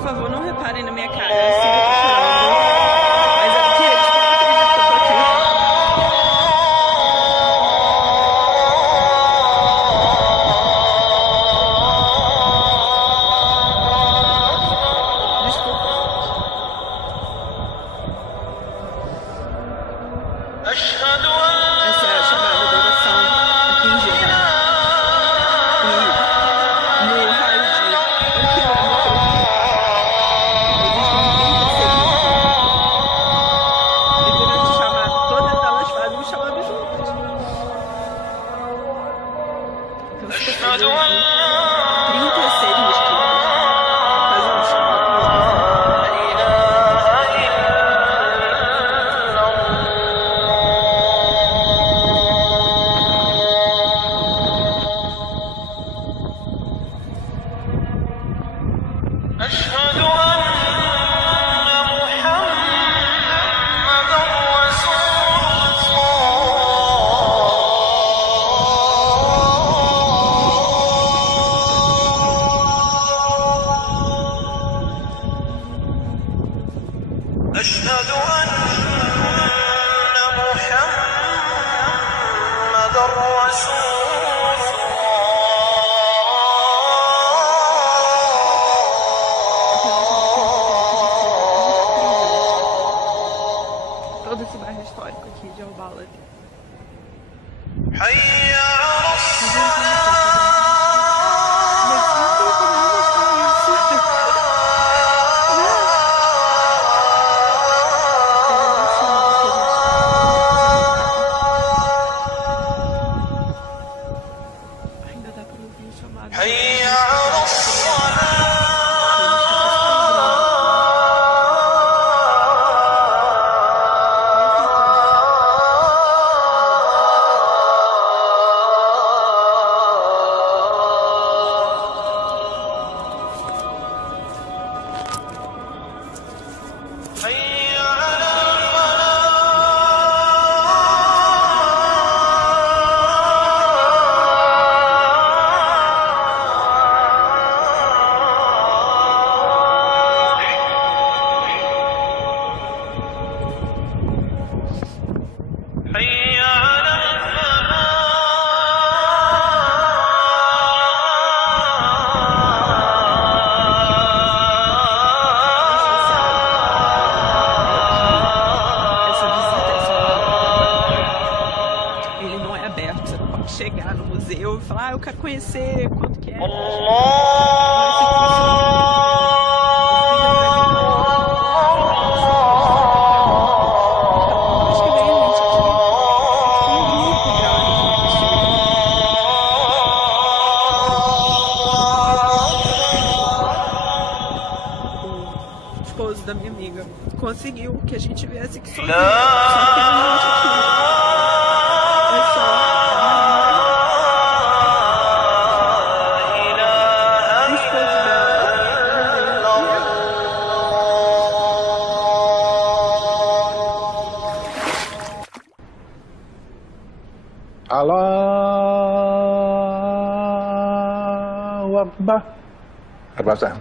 Por favor, não reparem na minha cara. Eu sei que eu tô chorando. Mas é porque eles não acreditam que eu tô aqui. Desculpa, gente. Essa é a chamada da oração aqui em geral. E no raio de 1 quilômetro, existem 30 sedes. E durante o chamado, todas elas fazem o chamado juntas. Então, se você ouvir 36 mosquitos fazendo o chamado juntos. أشهد أن محمدًا رسول Todo esse bairro histórico aqui de Albala. حي على Mas não tem como não mostrar isso. Ainda dá pra ouvir o chamado. حي على حي على حي على Essa visita ele não é aberto. Você não pode chegar no museu e falar, eu quero conhecer quanto que é. Não é assim que funciona. Acho que veio gente aqui. Tem um grupo grande de pessoas. O esposo da minha amiga conseguiu que a gente viesse aqui sozinho. Só que a gente aqui é só o esposo dela. Allahu Akbar. Akbar.